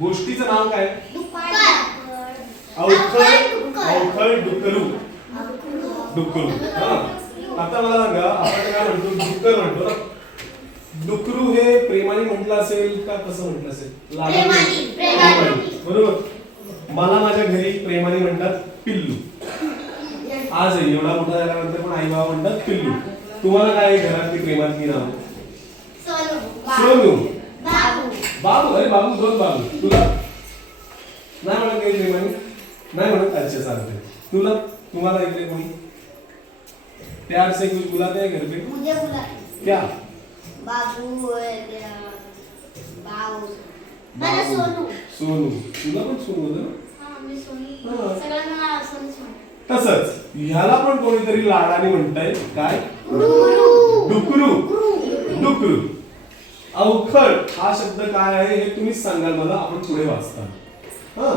गोष्टीचं नाव काय? अवखळ डुकरू. डुकरू. आता मला सांगा, आपण काय म्हणतो? डुक्कर म्हणतो ना. डुकरू हे प्रेमाने म्हटलं असेल का कसं म्हटलं असेल? प्रेमाने. बरोबर. मला माझ्या घरी प्रेमाने म्हणतात पिल्लू. आजही एवढा मोठा झाल्यानंतर पण आई बाबा म्हणतात पिल्लू. तुम्हाला काय घरातली प्रेमातली नाव? सोनू, बाबू. अरे बाबू, दोन बाबू. तुला नाही म्हणत काही प्रेमाने? नाही म्हणत. अच्छा चालतंय. तुम्हाला इकडे कोणी प्यार से कुछ बुलाते हैं घर पे? मुझे क्या? बाबू. मला सोनू. सोनू. तुला पण सोनू होतं ना? हां, मी सोनू. सगळ्यांना सोनूच म्हणतात. तसंच ह्याला पण कोणीतरी लाडाने म्हणताय काय? डुकरू. डुकरू. अवखळ हा शब्द काय आहे हे तुम्हीच सांगाल मला, आपण पुढे वाचता. हाँ,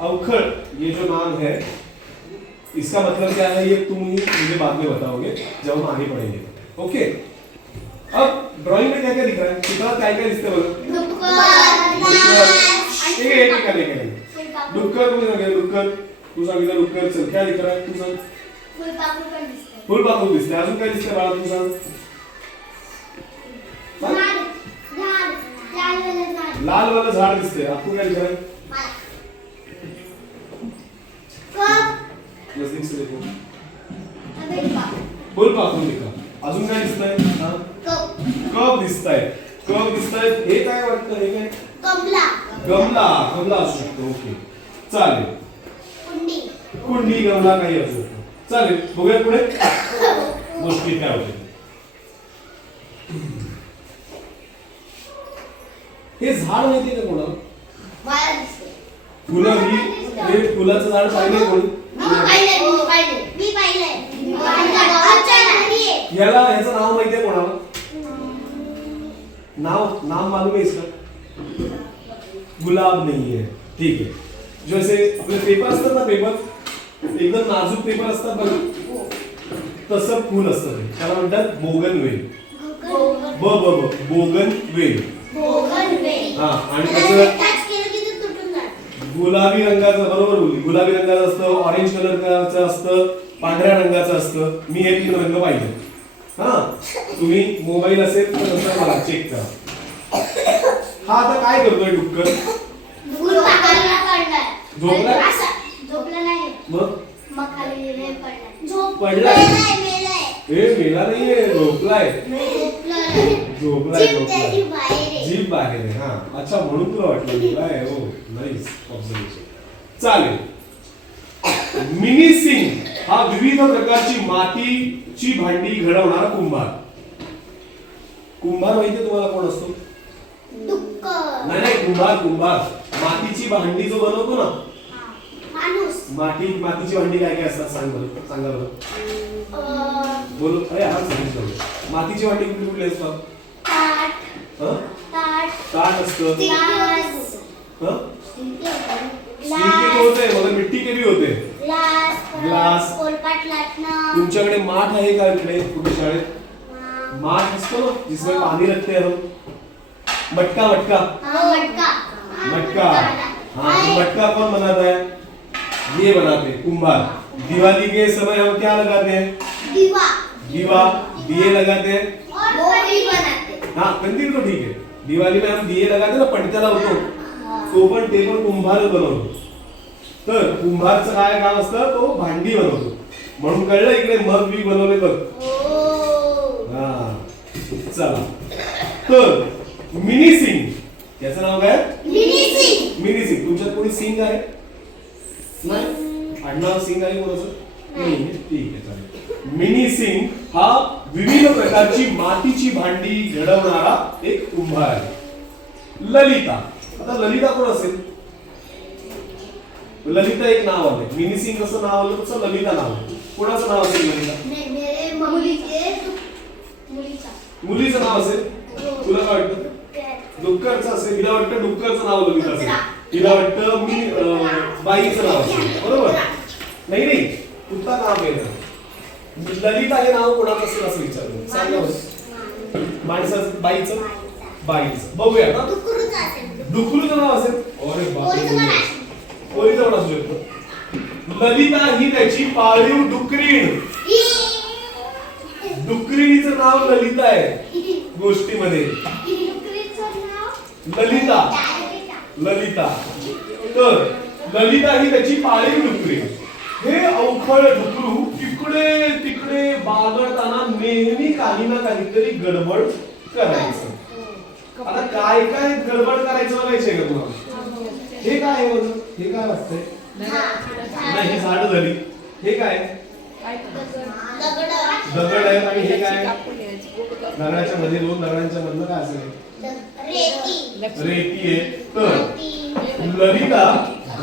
अवखळ ये जो नाम है इसका मतलब क्या है ये तुम ही मुझे बाद में बताओगे जब हम आगे पढ़ेंगे. ओके. अब ड्राइंग में क्या क्या दिख रहा है? चित्रात काय काय दिसतंय बघा? डुक्कर. कोणी सांगितलं डुक्कर? तू सांगितलं डुक्कर. चल काय दिख रहा है? तू सांग. फुलपाखरू पण दिसतंय. फुलपाखरू दिसतंय. अजून काय दिसतंय बाळा? तू सांग. लाल वाला झाड दिसतंय. आपको क्या दिख रहा है? नजदीक से देखो. फुलपाखरू दिखा. अजून काय दिसतंय? कप दिसतंय. कप दिसतंय. हे काय वाटतं? हे काय? गमला असू शकतो. ओके चालेल. कुंडी गमला काही असू शकतो. चालेल, बघूया पुढे गोष्टी काय होते. हे झाड माहितीये का कोणाला? फुलं ही हे फुलाचं झाड पाहिलंय कोणी? मी पाहिलंय. ह्याचं नाव माहितीये कोणाला? नाम मालूम है इसका? गुलाब नहीं है. ठीक है. जैसे आपले पेपर असतात ना, पेपर एकदम नाजूक पेपर असतात बघा, तसं फूल असतं ते. त्याला म्हणतात बोगनवेल. बोगनवेल. हा. आणि कसं गुलाबी रंगाचं, बरोबर बोलली, गुलाबी रंगाचं असतं, ऑरेंज कलरचं असतं, पांढऱ्या रंगाचं असतं. मी हे तीन रंग पाहिले. हा, तुम्ही मोबाईल असेल तर तसं मला चेक करा. हा आता काय करतोय डुक्कर? झोपला नाही. मग खाली पडलाय. हे मेला नाहीये, झोपलाय. जीभ बाहेर आहे. हा, अच्छा म्हणून तुला वाटलं मेलाय. हो, नाईस ऑब्झर्वेशन. चालेल. मिनी सिंग हा विविध प्रकारची मातीची भांडी घडवणारा कुंभार. कुंभार माहितीये तुम्हाला कोण असतो? नाही, कुंभार. मातीची भांडी जो बनवतो ना, मातीची भांडी काय काय असतात सांगा बरं. बोलो. अरे हा सांगितलं. मातीची भांडी कुठली कुठली असतात? ताट असतं. स्टील के होते मगर मिट्टी के भी होते. ग्लास. तुमच्याकडे माठ आहे का इकडे कुठे शाळेत? माठ असतो ना जिसमें पानी रखते हैं हम. मटका. हाँ, तो मटका कौन बनाता है? ये बनाते हैं कुंभार. दिवाली के समय हम क्या लगाते हैं? दीवा. दिए लगाते हैं. हाँ, कंदील तो ठीक है. दिवाली में हम दिए लगाते ना, पणत्याला होतो तो पण ते पण कुंभार बनवतो. तर कुंभारचं काय काम असतं? तो भांडी बनवतो. म्हणून कळलं इकडे मग बी बनवले बघ. हा, चला. तर मिनी सिंग याचं नाव काय? मिनी सिंग. तुमच्यात कोणी सिंग आहे? नाही. आडनाव सिंग आहे कोणाचं? नाही. ठीक आहे, चालेल. मिनी सिंग हा विविध प्रकारची मातीची भांडी घडवणारा एक कुंभार आहे. ललिता. आता ललिता कोण असेल? ललिता एक नाव आहे. मिनी सिंग कसं नाव आलं तसं ललिता नाव आहे. कोणाचं नाव असेल ललिता? मुलीचं नाव असेल. तुला काय वाटतं? डुक्करचं असेल. हिला वाटतं डुक्करचं नाव ललिता असेल. हिला वाटतं मी बाईचं नाव असेल. बरोबर? नाही, कुठला नाव आहे? ललिता हे नाव कोणाचं असेल असं विचारलं. सांगा बरं. माणसाचं, बाईचं? बघूया ना. डुकरूचं नाव असेल. अरे बापरे, पोरीचं पण असू शकतं. ललिता ही त्याची पाळीव डुकरीण. डुकरीणीचं नाव ललिता आहे गोष्टीमध्ये. ललिता, ललिता. तर ललिता ही त्याची पाळीव डुकरी. हे अवखळ डुकरू तिकडे तिकडे बागडताना नेहमी काही ना काहीतरी गडबड करायचं. आता काय काय गडबड करायचं बघायचंय का तुम्हाला? हे काय आहे बघ, हे काय वाटतंय? नाही, ही झाड झाली. हे काय? दगड आहे. आणि हे काय? दगडाच्या मध्ये, दोन दगडांच्या मधलं काय असेल? रेती आहे. तर ललिता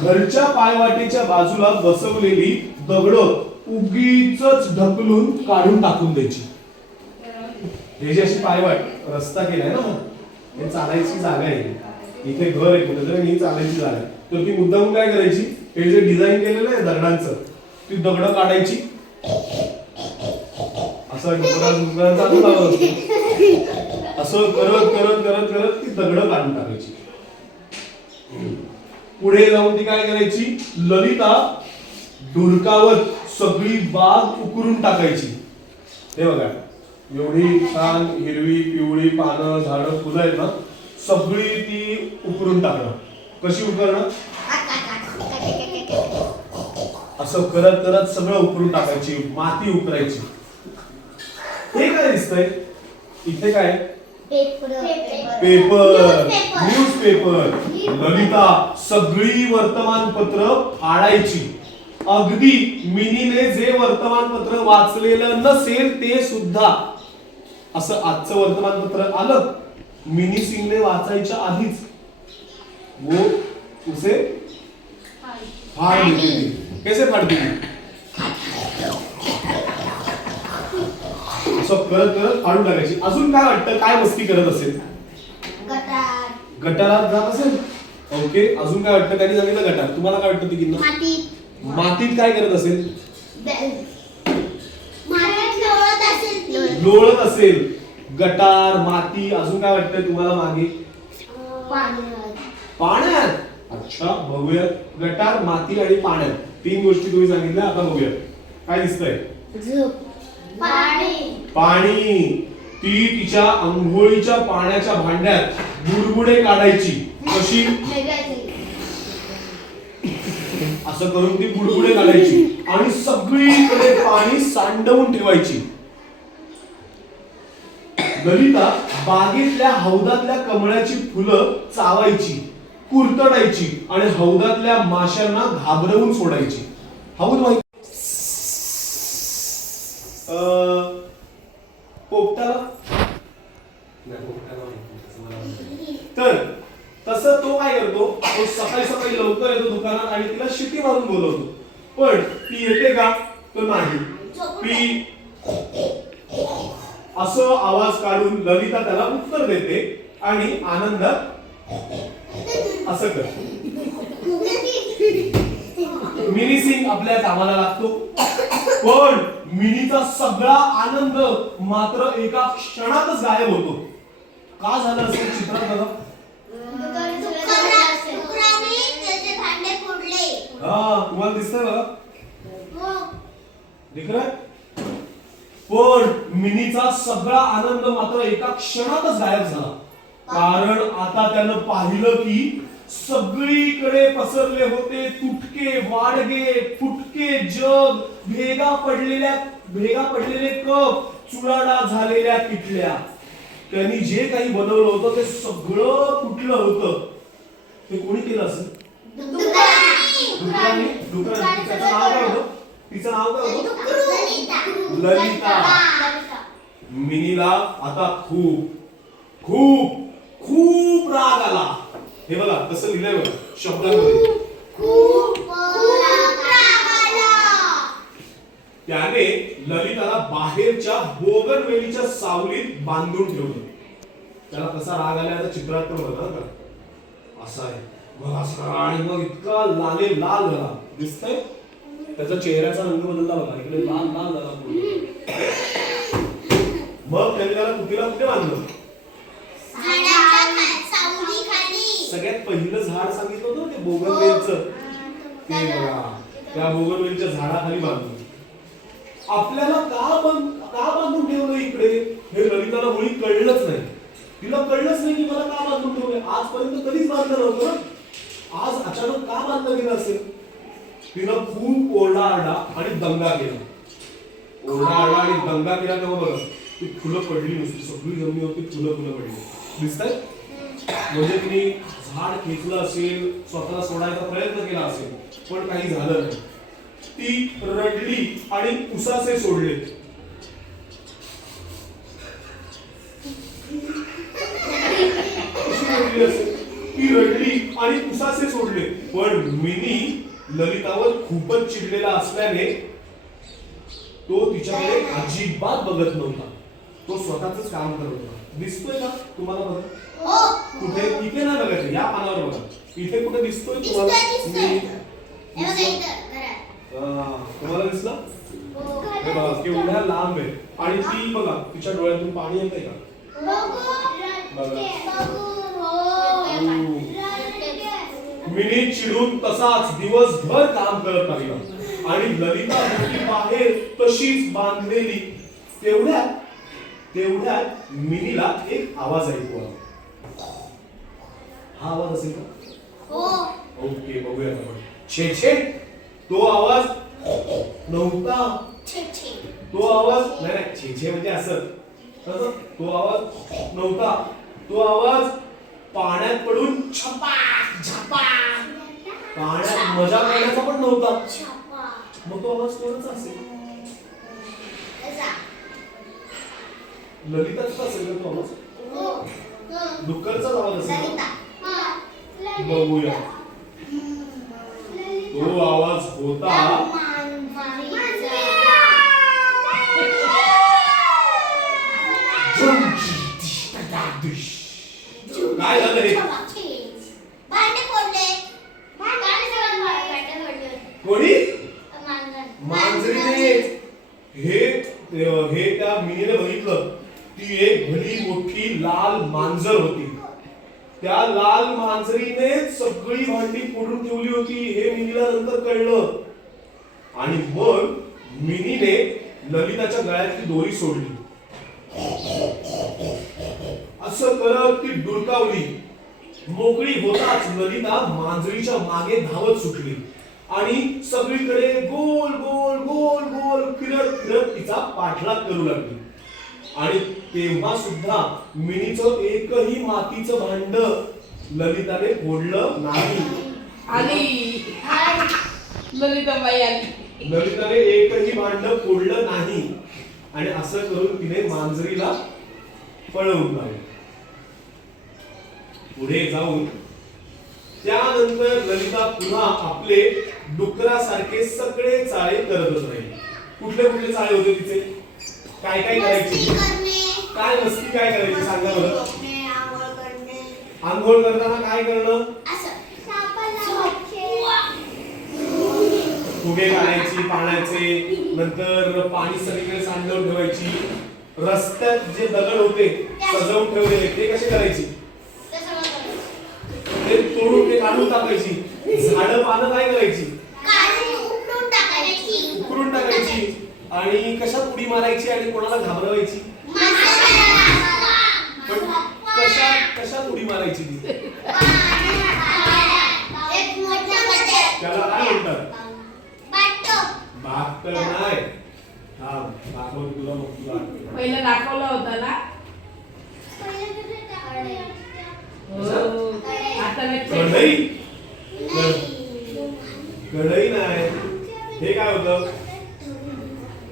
घरच्या पायवाटेच्या बाजूला बसवलेली दगड उगीच ढकलून काढून टाकून द्यायची. हे जी अशी पायवाट रस्ता केलाय ना, हे चालायची जागा आहे. इथे घर आहे कुठेतरी, ही चालायची जागा आहे. तर ती मुद्दाम काय करायची, हे जे डिझाईन केलेलं आहे दगडांचं, ती दगड काढायची. असं असं करत करत करत करत ती दगड काढून टाकायची. पुढे जाऊन ती काय करायची, ललिता ढोलकावर सगळी बाग उकरून टाकायची. हे बघा, एवढी छान हिरवी पिवळी पानं, झाडं, फुलं आहेत ना, सगळी ती उकरून टाकणं. कशी उकरणं? असं करत करत सगळं उकरून टाकायची, माती उकरायची. हे काय दिसतंय इथे? काय? Paper, newspaper. ललिता सगळी वर्तमानपत्र फाडायची. अगदी मिनीने जे वर्तमानपत्र वाचलेलं नसेल ते सुद्धा. असं आजचं वर्तमानपत्र आलं, मिनी सिंगने वाचायच्या आधीच वो उसे फाड़ देती थी. कैसे फाड़ती थी? असं करत करत फाडून टाकायची. अजून काय वाटतं, काय मस्ती करत असेल? गटारात जात असेल. ओके, अजून काय वाटतं? त्यांनी सांगितलं गटार. तुम्हाला काय वाटतं? ती मातीत काय करत असेल? लोळत असेल. गटार, माती. अजून काय वाटतंय तुम्हाला मागे? पाण्यात. अच्छा, बघूया. गटार, माती आणि पाण्यात, तीन गोष्टी तुम्ही सांगितल्या. आता बघूया काय दिसतंय. पाणी. ती तिच्या अंघोळीच्या पाण्याच्या भांड्यात बुडबुडे काढायची. कशी? असं करून ती बुडबुडे काढायची आणि सगळीकडे पाणी सांडवून ठेवायची. ललिता बागेतल्या हौदातल्या कमळाची फुलं चावायची, कुरतडायची आणि हौदातल्या माशांना घाबरवून सोडायची. हौद माहिती? पोपटाला? तर तसं तो काय करतो, तो सकाळी सकाळी लवकर येतो दुकानात आणि तिला शिटी मारून बोलवतो. पण ती येते का? तो नाही. पी असं आवाज काढून ललिता त्याला उत्तर देते आणि आनंदात असं करते. मिनी सिंग आपल्या कामाला लागतो. पण मिनीचा सगळा आनंद मात्र एका क्षणातच गायब होतो. का झालं असेल चित्रात बघा. तुम्हाला दिसतंय बघा, दिख रहा है? पण मिनीचा सगळा आनंद मात्र एका क्षणातच गायब झाला. कारण आता त्यानं पाहिलं की सगळीकडे पसरले होते तुटके, वाडगे, फुटके जग, भेगा पडलेले कप, चुराडा झालेल्या किटल्या. त्यांनी जे काही बनवलं होतं ते सगळं तुटलं होतं. ते कोणी केलं असेल? डुकराने. तिचं नाव काय होतं? तिचं नाव काय होतं? ललिता. मिनीला आता खूप खूप खूप राग आला. हे बघा कसं लिहिलंय बघा शब्दांमध्ये. त्याने ललिताला बाहेरच्या बोगनवेलीच्या सावलीत बांधून ठेवलं. त्याला कसा राग आला आता चित्रात पण बघा का. असा आहे मग असा, आणि मग इतका लाल झाला. दिसतंय त्याचा चेहऱ्याचा रंग बदलला बघा. इकडे लाल झाला. मग त्यांनी त्याला कुठे बांधलं? सगळ्यात पहिलं झाड सांगितलं होतं ना ते बोगनवेलचं, ते बघा त्या बोगनवेलच्या झाडाखाली बांधलं. आपल्याला का बांधून ठेवलं इकडे हे ललिताला मुळी कळलंच नाही. तिला कळलंच नाही की मला का बांधून ठेवलंय. आजपर्यंत कधीच बांधलं नव्हतं ना, आज अचानक का बांधलं गेलं असेल. तिनं खूप ओरडाआरडा आणि दंगा केला. ओरडाआरडा आणि दंगा केला तेव्हा बघा ती फुलं पडली नुसती, सगळी जमिनीवरती फुलं पडली. दिसतंय म्हणजे तिने झाड खेचलं असेल, स्वतःला सोडायचा प्रयत्न केला असेल, पण काही झालं नाही. ती रडली आणि उसासे सोडले. ती रडली आणि उसासे सोडले. पण मिनी ललितावर खूपच चिडलेला असल्याने तो तिच्याकडे अजिबात बघत नव्हता. तो स्वतःच काम करत होता. दिसतोय का तुम्हाला? बघा कुठे, इथे नाही बघायचं, या पानावर बघा. इथे कुठे दिसतोय तुम्हाला? तुम्हाला दिसलं? हे बघा केवढ्या लांब आहे. आणि ती बघा तिच्या डोळ्यातून पाणी येतंय का? मिनी चिडून तसाच दिवसभर काम करत राहिला आणि ललिता होती बाहेर तशीच बांधलेली. तेवढ्यात मिनीला एक आवाज ऐकू आला. हा आवाज असेल का? ओके, बघूया आपण. छे छे, तो आवाज नव्हता. तो आवाज नाही, छे छे म्हणजे असं तो आवाज नव्हता. तो आवाज पाण्यात पडून छपाक झपाक पाण्यात मजा करण्याचा पण नव्हता. मग तो आवाज कोणाचा असेल? ललिताचा असेल का तो आवाज? डुक्करचाच आवाज असेल. बघूया. तो आवाज होता काय झालं रे? कोणी? मांजरीने. हे त्या मिनीने बघितलं. ती एक भली मोठी लाल मांजर होती. त्या लाल मांजरीने सगळी भांडी फोडून ठेवली होती हे मिनीला नंतर कळलं. आणि मग मिनीने ललिताच्या गळ्यातली दोरी सोडली. असं करत ती डुलकावली. मोकळी होताच ललिता मांजरीच्या मागे धावत सुटली आणि सगळीकडे गोल गोल गोल गोल फिरत फिरत तिचा पाठलाग करू लागली. आणि तेव्हा सुद्धा मिनीचं एकही मातीचं भांड ललिताने फोडलं नाही. ललिताने एकही भांड फोडलं नाही. आणि असं करून तिने मांजरीला पळवून लावलं. पुढे जाऊन त्यानंतर ललिता पुन्हा आपले डुकरासारखे सगळे चाळे करतच राहिली. कुठले कुठले चाळे होते तिचे? काय काय करायची? काय मस्ती काय करायची सांगा बरं? आंघोळ करताना काय करणं? फुगे काढायची पाण्याचे. नंतर पाणी सगळीकडे सांडवून ठेवायची. रस्त्यात जे दगड होते सजवून ठेवलेले ते कसे करायची? ते तोडून ते काढून टाकायची. झाडं पानं काय करायची? उकरून टाकायची. आणि कशात उडी मारायची आणि कोणाला घाबरवायची? पण कशात उडी मारायची ती? त्याला काय म्हणतात? बाग तर नाही. हा दाखव तुला. मग तुला पहिला दाखवला होता ना. कढई. कढई नाही. हे काय होतं?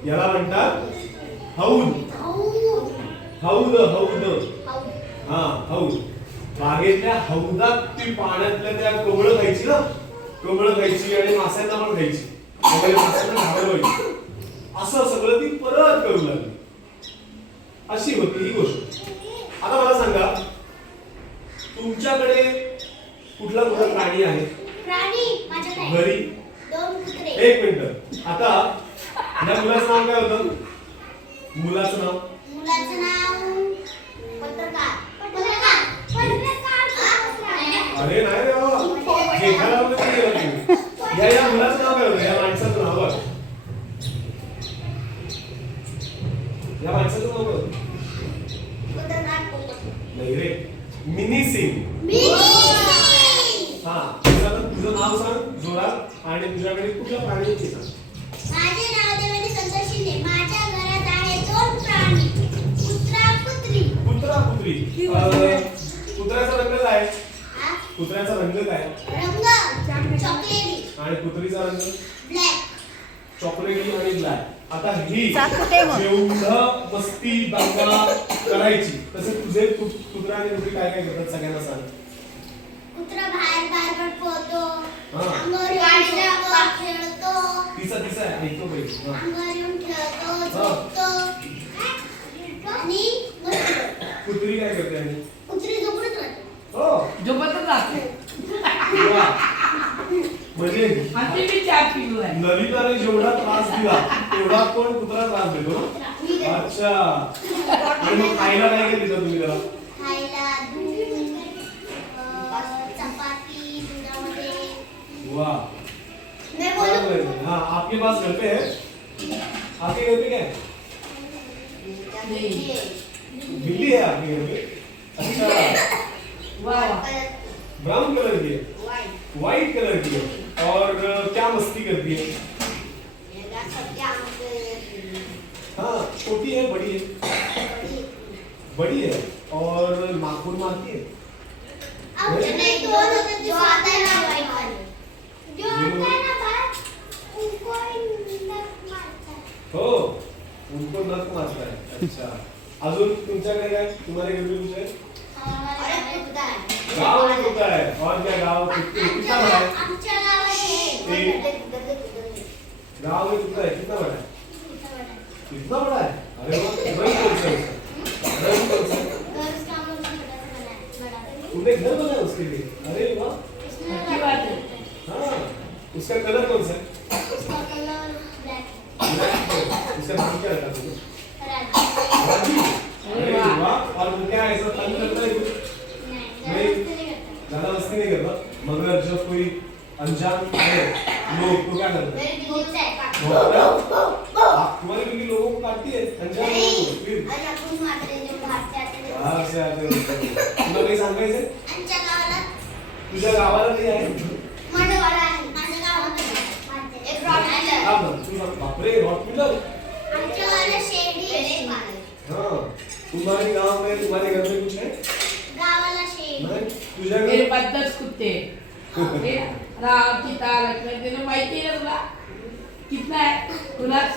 याला म्हणतात हौद. हौद हौद. हा हौद. बागेतल्या हौदात ती पाण्यातल्या त्या कमळं खायची ना. कमळं खायची आणि माशांना पण खायची. माशांना घाबरवायची. असं सगळं ती परत करू लागली. अशी होती ही गोष्ट. आता मला सांगा तुमच्याकडे कुठला प्राणी आहे घरी? एक मिनिट. आता या मुलाचं नाव काय होतं? मुलाचं नाव अरे नाही रे, मिनी सिंग. हा, तुझं नाव सांग जोरात आणि तुझ्याकडे कुठलं प्राणी आहे ते सांग. माझे नाव देवानी संतोष शिंदे. माझ्या घरात आहे 2 प्राणी, कुत्रा कुत्री. कुत्रा कुत्री. कुत्र्याचा रंग काय? कुत्र्याचा रंग काय? रंग चॉकलेटी आणि कुत्रीचा रंग ब्लॅक. चॉकलेटी आणि ब्लॅक. आता ही जेवढं मस्ती दंगा करायची तसे तुझे कुत्रा आणि कुत्री काय काय करतात सगळ्यांना सांग. कुत्रा बाहेर पोहतो, हा. अंगावर येऊन खेळतो, तिचा ऐकतो पाहिजे. अंगावर येऊन खेळतो, हा. झोपतो आणि बसतो. कुत्री काय करते आणि कुत्री झोपत राहते. हो झोपतच राहते. वा. म्हणजे आणि मी चहा पिलो आहे. ललिताने जेवढा त्रास दिला तेवढा कोण कुत्रा त्रास देतो. अच्छा. आणि मग खायला काय काय देता तुम्ही त्याला? खायला दूध, चपाती दुधामध्ये. वाह. मैं बोलूं? हाँ, आपके पास घर पे है? आपके घर पे क्या है? बिल्ली है आपके घर पे? अच्छा. वाह वाह. ब्राउन कलर की है, व्हाइट कलर की है और क्या मस्ती करती है? हाँ, छोटी है बड़ी है? बड़ी है और नाखून मारती है? आमचे नाही दोन होते जो आता है ना वाइट वाले. जो आता है ना बाहर उनको नख मारता है. हो, उनको नख मारता है. अच्छा. अजून तुमच्याकडे काय? तुम्हारे घर में कुछ है? और कुत्ता है. गाँव में कुत्ता है और क्या गाँव कितना बड़ा है? आमच्या गावात है. गाँव में कुत्ता है कितना बड़ा है? कितना बड़ा है? अरे वाह. रंग कौन सा है उसका? रंग कौन सा है? घर उसका हम लोग बड़ा. तुमने घर बनाया उसके लिए? अरे वाह. अच्छी बात है. हाँ. उसका कलर कौन सा है? उसका कलर ब्लैक है. ब्लैक है. उसका नाम क्या रखा तुमने? राजू. राजू. अरे अरे वाह. वाह. और वो क्या ऐसा तंग करता है कुछ? नहीं करता. ज्यादा मस्ती नहीं करता मगर जब कोई अनजान है लोग तो क्या करते हैं? मेरी दूध से भौंकता है? तुम्हारी बिल्ली लोगों को काटती है अनजान लोगों को फिर और आपण मारते जो बाहर से आते हैं. बाहर से आते होते तुला काही सांगायचं आमच्या गावाला तुझ्या गावाला नाही आहे? माझ्या गावाला आहे. माझ्या गावात एक रॉटविलर. हा बघ तू सांग. बापरे रॉटविलर. आमच्या गावाला शेळी आहे. हाँ तुम्हारे गांव में तुम्हारे घर में कुछ है? गावाला शेळी. नहीं तुझ्या मेरे घर पास 10 कुत्ते हैं. हे राम सीता लक्ष्मण तेरे माहिती है ना तुला कितना है उलास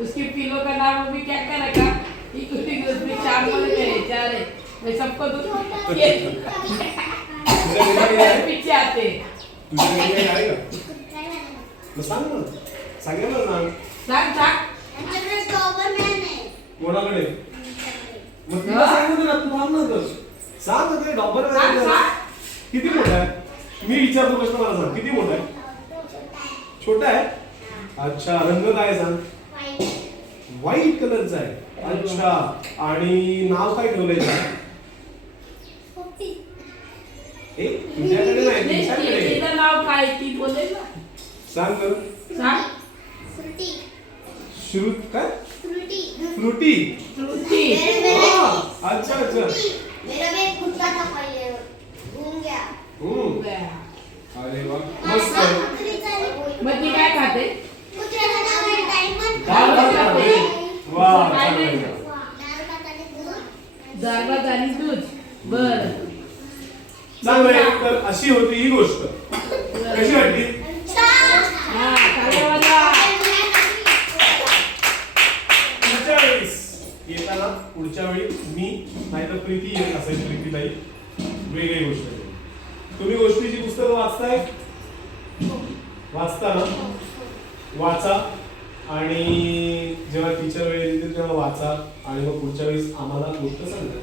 उसके पिलो का नाम अभी क्या क्या रखा एक कुत्ते के उसमें 4 मर गए 4 है मैं सबको दूध ये तुझ्या घरी काय आहे? पीछे आते तुझ्या घरी काय आहे का? काय नाही. मग सांग ना सांगायला सांग. सांग सांग आमच्याकडे डॉबरमॅन आहे. कोणाकडे? मग तुला सांगितलं ना तू थांब ना तर. सांग ना ते डॉबर सांग सांग किती मोठा आहे? मी विचारतो प्रश्न मला सांग किती मोठा आहे? छोटा आहे? अच्छा रंग काय आहे सांग? व्हाईट कलरचा आहे. अच्छा आणि नाव काय ठेवलंय त्याला? पोपटी. ए तुझ्याकडे नाही तुझ्याकडे. तेचं नाव काय ती बोलेल ना सांग कर. सांग फ्रुटी. श्रुत काय? फ्रुटी. फ्रुटी. श्रुती अच्छा अच्छा. मेरा भी एक कुत्ता था पहले. घूम गया. अरे वा मस्त. मग ती काय खाते कुत्र्याचं नाव आहे डायमंड. वा काय चांगलं नाही. आहे. डाळ भात आणि दूध. डाळ भात आणि दूध बर चांगलं आहे. तर अशी होती ही गोष्ट. कशी वाटली? हा चांगला वाटला. पुढच्या वेळेस येताना पुढच्या वेळी मी नाहीतर प्रीती येत असेल प्रीतीलाही वेगळी गोष्ट आहे. तुम्ही गोष्टीची पुस्तकं वाचताय? वाचता ना? वाचा आणि जेव्हा टीचर वेळ येतील तेव्हा वाचा आणि मग पुढच्या वेळेस आम्हाला गोष्ट सांगा.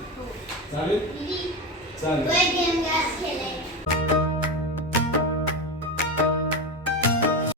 चालेल? दीदी, चालेल. तो एक गेम खेळले.